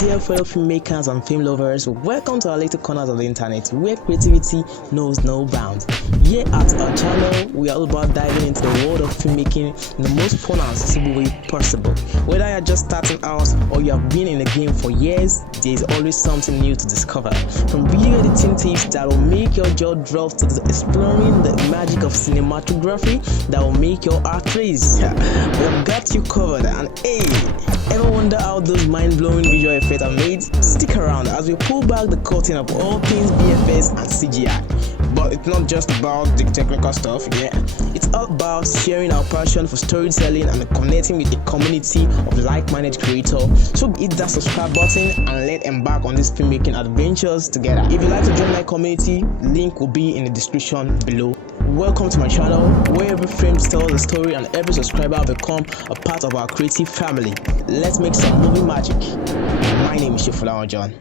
dear fellow filmmakers and film lovers, welcome to our little corners of the internet where creativity knows no bounds. Here at our channel, we are all about diving into the world of filmmaking in the most fun and accessible way possible. Whether you're just starting out or you have been in the game for years, there is always something new to discover. From video editing tips that will make your jaw drop to exploring the magic of cinematography that will make your heart race. We have got you covered, and hey, ever wonder how those mind-blowing visual effects are made? Stick around as we pull back the curtain of all things BFS and CGI. But it's not just about the technical stuff, it's all about sharing our passion for storytelling and connecting with a community of like-minded creators. So hit that subscribe button and let's embark on these filmmaking adventures together. If you'd like to join my community, link will be in the description below. Welcome to my channel, where every frame tells a story and every subscriber become a part of our creative family. Let's make some movie magic. My name is Shofolahan.